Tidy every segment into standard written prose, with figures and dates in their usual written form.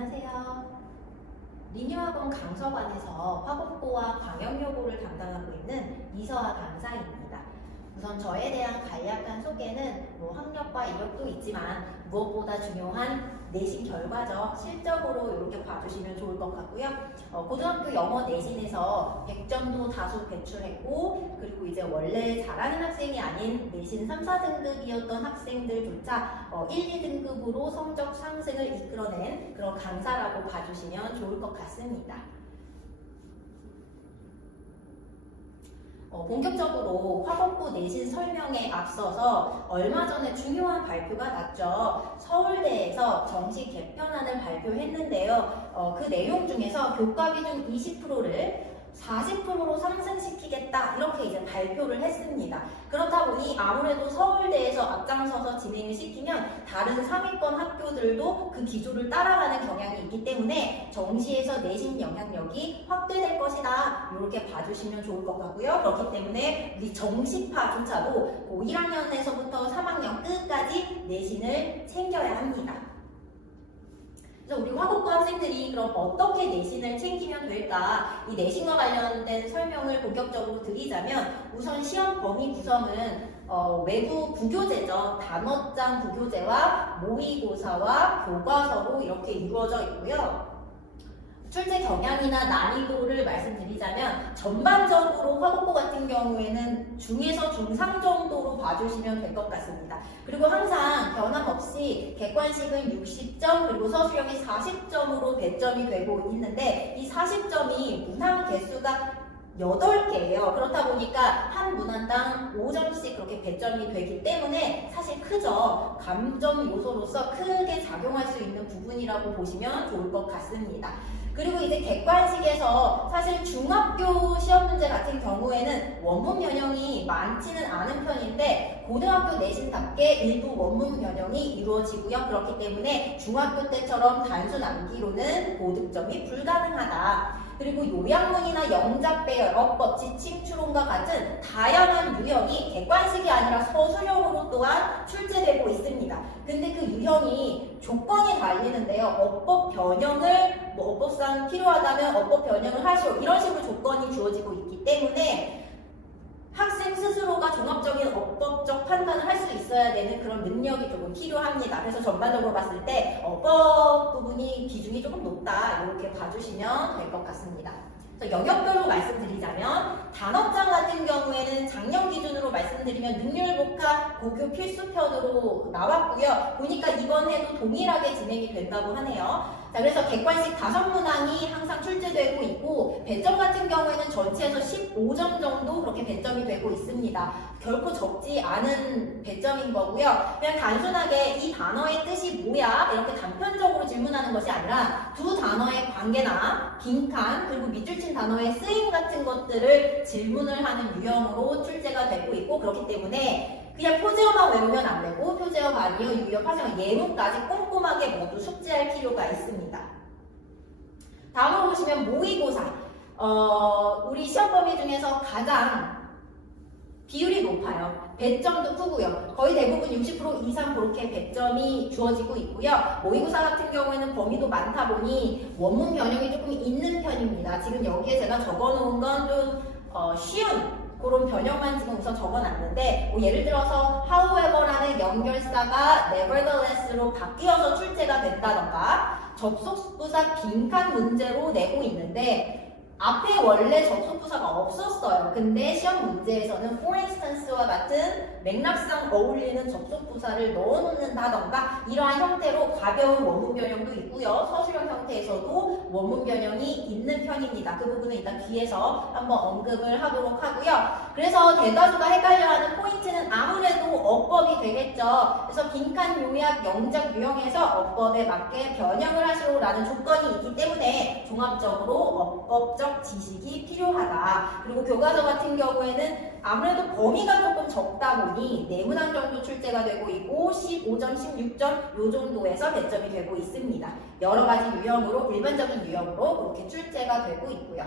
안녕하세요. 리뉴학원 강서관에서 화곡고와 광역여고를 담당하고 있는 이서아 강사입니다. 우선 저에 대한 간략한 소개는 학력과 이력도 있지만 무엇보다 중요한 내신 결과죠. 실적으로 이렇게 봐주시면 좋을 것 같고요. 고등학교 영어 내신에서 100점도 다소 배출했고, 그리고 이제 원래 잘하는 학생이 아닌 내신 3, 4등급이었던 학생들조차 1, 2등급으로 성적 상승을 이끌어낸 그런 강사라고 봐주시면 좋을 것 같습니다. 본격적으로 화곡고 내신 설명에 앞서서 얼마 전에 중요한 발표가 났죠. 서울대에서 정시 개편안을 발표했는데요. 그 내용 중에서 교과 비중 20%를 40%로 상승시키겠다, 이렇게 이제 발표를 했습니다. 그렇다 보니 아무래도 서울대에서 앞장서서 진행을 시키면 다른 상위권 학교들도 그 기조를 따라가는 경향이 있기 때문에 정시에서 내신 영향력이 확대될 것이다, 이렇게 봐주시면 좋을 것 같고요. 그렇기 때문에 우리 정시파조차도 1학년에서부터 3학년 끝까지 내신을 챙겨야 합니다. 그래서 우리 화곡고 학생들이 그럼 어떻게 내신을 챙기면 될까? 이 내신과 관련된 설명을 본격적으로 드리자면, 우선 시험 범위 구성은 외부 부교재죠. 단원장 부교재와 모의고사와 교과서로 이렇게 이루어져 있고요. 출제 경향이나 난이도를 말씀드리자면, 전반적으로 화곡고 같은 경우에는 중에서 중상 정도로 봐주시면 될 것 같습니다. 그리고 항상 변함없이 객관식은 60점, 그리고 서술형이 40점으로 배점이 되고 있는데, 이 40점이 문항 개수가 8개예요. 그렇다 보니까 한 문항당 5점씩 그렇게 배점이 되기 때문에 사실 크죠. 감점 요소로서 크게 작용할 수 있는 부분이라고 보시면 좋을 것 같습니다. 그리고 이제 객관식에서 사실 중학교 시험 문제 같은 경우에는 원문 변형이 많지는 않은 편인데, 고등학교 내신답게 일부 원문 변형이 이루어지고요. 그렇기 때문에 중학교 때처럼 단순 암기로는 고득점이 불가능하다. 그리고 요약문이나 영작 배열, 어법, 지침, 추론과 같은 다양한 유형이 객관식이 아니라 서술형으로 또한 출제되고 있습니다. 근데 그 유형이 조건이 달리는데요. 어법 변형을 어법상 필요하다면 어법 변형을 하시오, 이런 식으로 조건이 주어지고 있기 때문에 학생 스스로가 종합적인 어법적 판단을 할 수 있어야 되는 그런 능력이 조금 필요합니다. 그래서 전반적으로 봤을 때 어법 부분이 비중이 조금 높다, 이렇게 봐주시면 될 것 같습니다. 영역별로 말씀드리자면, 단원장 같은 경우에는 작년 기준으로 말씀드리면 능률복합 고교 필수편으로 나왔고요. 보니까 이번 해도 동일하게 진행이 된다고 하네요. 자, 그래서 객관식 5문항이 항상 출제되고 있고, 배점 같은 경우에는 전체에서 15점 정도 그렇게 배점이 되고 있습니다. 결코 적지 않은 배점인 거고요. 그냥 단순하게 이 단어의 뜻이 뭐야, 이렇게 단편적으로 질문하는 것이 아니라 두 단어의 관계나 빈칸, 그리고 밑줄 친 단어의 쓰임 같은 것들을 질문을 하는 유형으로 출제가 되고 있고, 그렇기 때문에 그냥 표제어만 외우면 안 되고 표제어, 반의어, 유의어, 파생어, 예문까지 꼼꼼하게 모두 숙지할 필요가 있습니다. 다음으로 보시면 모의고사. 우리 시험 범위 중에서 가장 비율이 높아요. 배점도 크고요. 거의 대부분 60% 이상 그렇게 배점이 주어지고 있고요. 모의고사 같은 경우에는 범위도 많다 보니 원문 변형이 조금 있는 편입니다. 지금 여기에 제가 적어놓은 건 좀 쉬운 그런 변형만 지금 우선 적어놨는데, 예를 들어서 however라는 연결사가 nevertheless로 바뀌어서 출제가 됐다던가, 접속부사 빈칸 문제로 내고 있는데 앞에 원래 접속부사가 없었어요. 근데 시험 문제에서는 for instance와 같은 맥락상 어울리는 접속부사를 넣어놓는다던가, 이러한 형태로 가벼운 원문 변형도 있고요. 서술형 형태에서도 원문 변형이 있는 편입니다. 그 부분은 일단 뒤에서 한번 언급을 하도록 하고요. 그래서 대다수가 헷갈려하는 포인트는 아무래도 어법이 되겠죠. 그래서 빈칸 요약, 영작 유형에서 어법에 맞게 변형을 하시오라는 조건이 있기 때문에 종합적으로 어법적 지식이 필요하다. 그리고 교과서 같은 경우에는 아무래도 범위가 조금 적다 보니 4문항 정도 출제가 되고 있고 15점, 16점 요 정도에서 배점이 되고 있습니다. 여러 가지 유형으로, 일반적인 유형으로 그렇게 출제가 되고 있고요.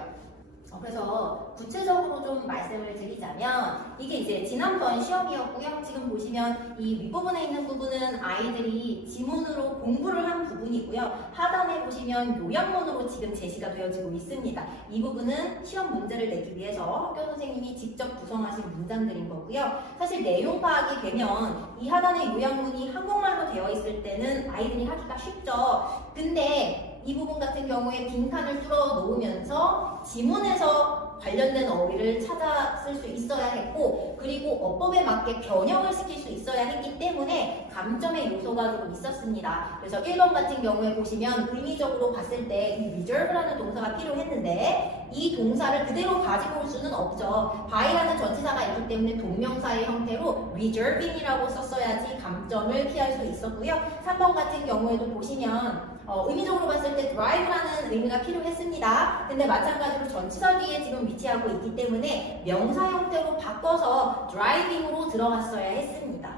그래서 구체적으로 좀 말씀을 드리자면 이게 이제 지난번 시험이었고요. 지금 보시면 이 윗부분에 있는 부분은 아이들이 지문으로 공부를 한 부분이고요. 하단에 보시면 요약문으로 지금 제시가 되어지고 있습니다. 이 부분은 시험 문제를 내기 위해서 학교 선생님이 직접 구성하신 문장들인 거고요. 사실 내용 파악이 되면 이 하단의 요약문이 한국말로 되어 있을 때는 아이들이 하기가 쉽죠. 근데 이 부분 같은 경우에 빈칸을 뚫어 놓으면서 지문에서 관련된 어휘를 찾아 쓸 수 있어야 했고, 그리고 어법에 맞게 변형을 시킬 수 있어야 했기 때문에 감점의 요소가 조금 있었습니다. 그래서 1번 같은 경우에 보시면 의미적으로 봤을 때 이 reserve라는 동사가 필요했는데 이 동사를 그대로 가지고 올 수는 없죠. by라는 전치사가 있기 때문에 동명사의 형태로 reserving이라고 썼어야지 감점을 피할 수 있었고요. 3번 같은 경우에도 보시면 의미적으로 봤을 때 drive라는 의미가 필요했습니다. 근데 마찬가지로 전치사 뒤에 지금 위치하고 있기 때문에 명사 형태로 바꿔서 driving으로 들어갔어야 했습니다.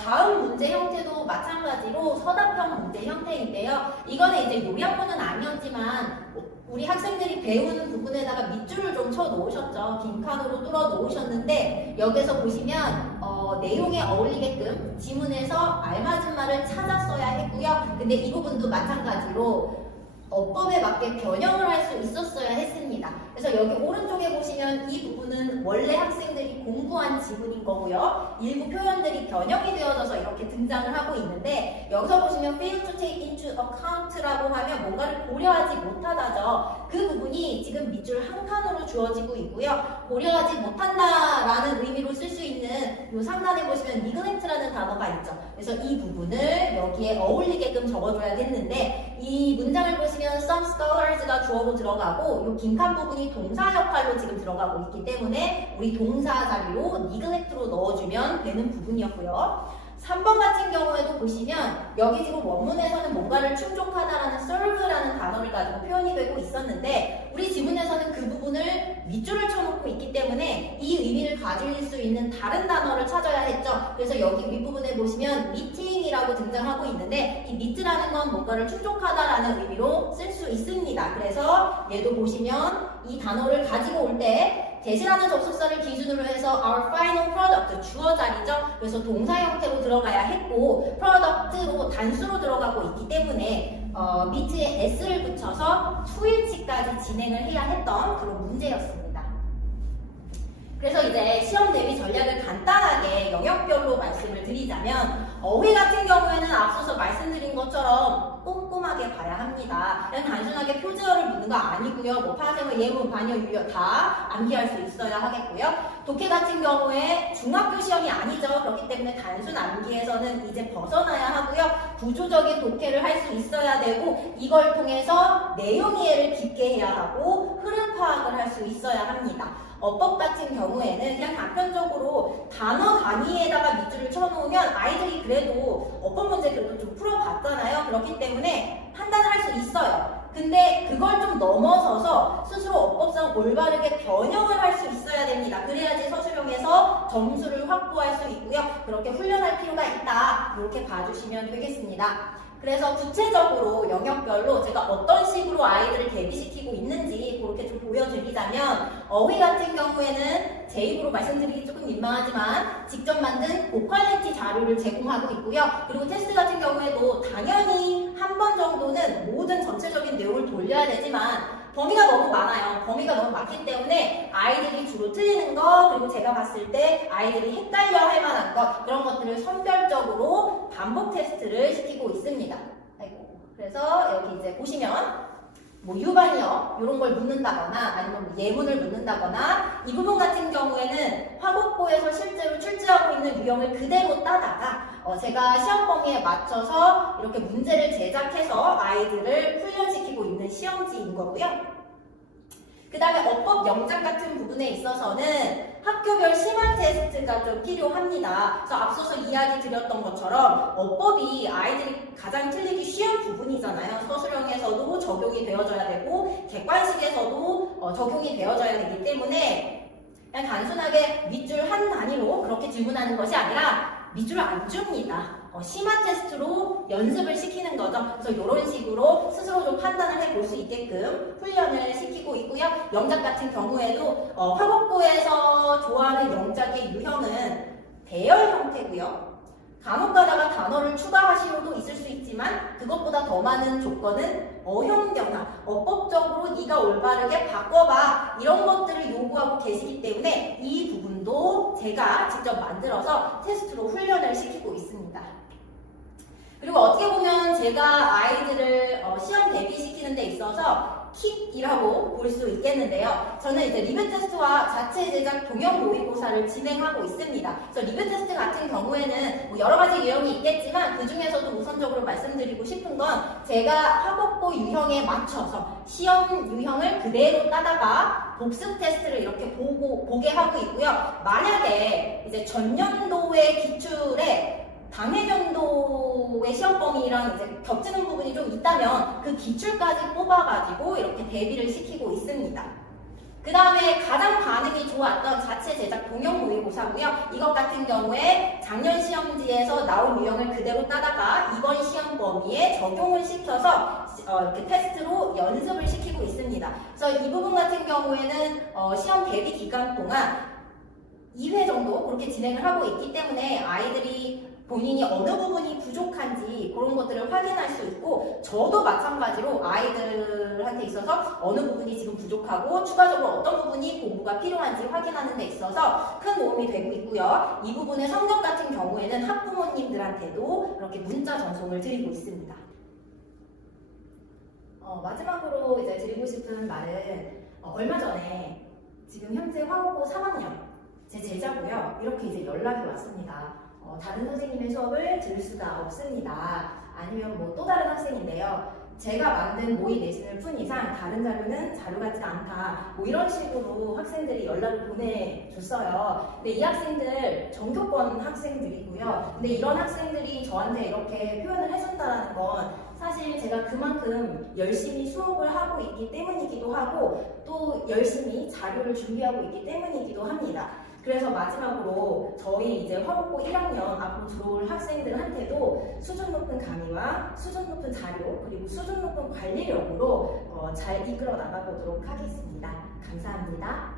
다음 문제 형태도 마찬가지로 서답형 문제 형태인데요. 이거는 이제 요약문은 아니었지만 우리 학생들이 배우는 부분에다가 밑줄을 좀 쳐 놓으셨죠. 빈칸으로 뚫어 놓으셨는데 여기서 보시면 내용에 어울리게끔 지문에서 알맞은 말을 찾았어야 했고요. 근데 이 부분도 마찬가지로 어법에 맞게 변형을 할 수 있었어야 했습니다. 그래서 여기 오른쪽에 보시면 이 부분은 원래 학생들이 공부한 지문인 거고요. 일부 표현들이 변형이 되어져서 이렇게 등장을 하고 있는데 여기서 보시면 fail to take into account라고 하면 뭔가를 고려하지 못하다죠. 그 부분이 지금 밑줄 한 칸으로 주어지고 있고요. 고려하지 못한다라는 의미로 쓸 수 있는 이 상단에 보시면 neglect라는 단어가 있죠. 그래서 이 부분을 여기에 어울리게끔 적어줘야 됐는데 이 문장을 보시면 some scholars가 주어로 들어가고 이 빈칸 부분이 동사 역할로 지금 들어가고 있기 때문에 우리 동사 자리로 neglect로 넣어주면 되는 부분이었고요. 3번 같은 경우에도 보시면 여기 지금 원문에서는 뭔가를 충족하다라는 serve라는 단어를 가지고 표현이 되고 있었는데 우리 지문에서는 그 부분을 밑줄을 쳐놓고 있기 때문에 이 의미를 가질 수 있는 다른 단어를 찾아야 했죠. 그래서 여기 윗부분에 보시면 meeting이라고 등장하고 있는데 이 meet라는 건 뭔가를 충족하다라는 의미로 쓸 수 있습니다. 그래서 얘도 보시면 이 단어를 가지고 올 때 대시라는 접속사를 기준으로 해서 our final product 주어 자리죠. 그래서 동사 형태로 들어가야 했고 product로 단수로 들어가고 있기 때문에 밑에 s를 붙여서 투일치까지 진행을 해야 했던 그런 문제였습니다. 그래서 이제 시험 대비 전략을 간단하게 영역별로 말씀을 드리자면 어휘 같은 경우에는 앞서서 말씀드린 것처럼 꼼꼼하게 봐야 합니다. 그냥 단순하게 표제어를 묻는 거 아니고요. 뭐 파생어, 예문, 반여, 유효 다 암기할 수 있어야 하겠고요. 독해 같은 경우에 중학교 시험이 아니죠. 그렇기 때문에 단순 암기에서는 이제 벗어나야 하고요. 구조적인 독해를 할 수 있어야 되고 이걸 통해서 내용 이해를 깊게 해야 하고 흐름 파악을 할 수 있어야 합니다. 어법 같은 경우에는 그냥 단편적으로 단어 단위에다가 밑줄을 쳐놓으면 아이들이 그래도 어법 문제 그래도 좀 풀어봤잖아요. 그렇기 때문에 판단을 할 수 있어요. 근데 그걸 좀 넘어서서 스스로 어법상 올바르게 변형을 할 수 있어야 됩니다. 그래야지 서술형에서 점수를 확보할 수 있고요. 그렇게 훈련할 필요가 있다. 이렇게 봐주시면 되겠습니다. 그래서 구체적으로 영역별로 제가 어떤 식으로 아이들을 대비시키고 있는지 그렇게 좀 보여드리자면 어휘 같은 경우에는 제 입으로 말씀드리기 조금 민망하지만 직접 만든 고퀄리티 자료를 제공하고 있고요. 그리고 테스트 같은 경우에도 당연히 한 번 정도는 모든 전체적인 내용을 돌려야 되지만 범위가 너무 많아요. 범위가 너무 많기 때문에 아이들이 주로 틀리는 거 그리고 제가 봤을 때 아이들이 헷갈려 할 만한 것 그런 것들을 선별적으로 반복 테스트를 시키고 있습니다. 그래서 여기 이제 보시면 뭐 유반이요 이런 걸 묻는다거나 아니면 뭐 예문을 묻는다거나 이 부분 같은 경우에는 화법고에서 실제로 출제하고 있는 유형을 그대로 따다가 제가 시험 범위에 맞춰서 이렇게 문제를 제작해서 아이들을 훈련시키고 있는 시험지인 거고요. 그 다음에 어법 영작 같은 부분에 있어서는 학교별 심화 테스트가 좀 필요합니다. 그래서 앞서서 이야기 드렸던 것처럼 어법이 아이들이 가장 틀리기 쉬운 부분이잖아요. 서술형에서도 적용이 되어져야 되고 객관식에서도 적용이 되어져야 되기 때문에 그냥 단순하게 밑줄 한 단위로 그렇게 질문하는 것이 아니라 밑줄을 안 줍니다. 심화 테스트로 연습을 시키는 거죠. 그래서 이런 식으로 스스로 좀 판단을 해볼 수 있게끔 훈련을 시키고 있고요. 영작 같은 경우에도 화법고에서 좋아하는 영작의 유형은 배열 형태고요. 간혹 가다가 단어를 추가하실 수도 있을 수 있지만 그것보다 더 많은 조건은 어형 변화, 어법적으로 네가 올바르게 바꿔봐 이런 것들을 요구하고 계시기 때문에 이 부분도 제가 직접 만들어서 테스트로 훈련을 시키고 있습니다. 그리고 어떻게 보면 제가 아이들을 시험 대비시키는 데 있어서 킥이라고 볼 수 있겠는데요. 저는 이제 리뷰 테스트와 자체 제작 동영 모의고사를 진행하고 있습니다. 그래서 리뷰 테스트 같은 경우에는 뭐 여러 가지 유형이 있겠지만 그 중에서도 우선적으로 말씀드리고 싶은 건 제가 화법고 유형에 맞춰서 시험 유형을 그대로 따다가 복습 테스트를 이렇게 보게 하고 있고요. 만약에 이제 전년도의 기출에 당해년도의 시험 범위랑 이제 겹치는 부분이 좀 있다면 그 기출까지 뽑아가지고 이렇게 대비를 시키고 있습니다. 그 다음에 가장 반응이 좋았던 자체 제작 동영 모의고사고요. 이것 같은 경우에 작년 시험지에서 나온 유형을 그대로 따다가 이번 시험 범위에 적용을 시켜서 이렇게 테스트로 연습을 시키고 있습니다. 그래서 이 부분 같은 경우에는 시험 대비 기간 동안 2회 정도 그렇게 진행을 하고 있기 때문에 아이들이 본인이 어느 부분이 부족한지 그런 것들을 확인할 수 있고 저도 마찬가지로 아이들한테 있어서 어느 부분이 지금 부족하고 추가적으로 어떤 부분이 공부가 필요한지 확인하는 데 있어서 큰 도움이 되고 있고요. 이 부분의 성적 같은 경우에는 학부모님들한테도 이렇게 문자 전송을 드리고 있습니다. 마지막으로 이제 드리고 싶은 말은 얼마 전에 지금 현재 화국고 3학년 제 제자고요. 이렇게 이제 연락이 왔습니다. 다른 선생님의 수업을 들을 수가 없습니다. 아니면 뭐 또 다른 학생인데요. 제가 만든 모의 내신을 푼 이상 다른 자료는 자료 같지 않다. 뭐 이런 식으로 학생들이 연락을 보내줬어요. 근데 이 학생들 전교권 학생들이고요. 근데 이런 학생들이 저한테 이렇게 표현을 해준다는 건 사실 제가 그만큼 열심히 수업을 하고 있기 때문이기도 하고 또 열심히 자료를 준비하고 있기 때문이기도 합니다. 그래서 마지막으로 저희 이제 화국고 1학년 앞으로 들어올 학생들한테도 수준 높은 강의와 수준 높은 자료 그리고 수준 높은 관리력으로 잘 이끌어 나가보도록 하겠습니다. 감사합니다.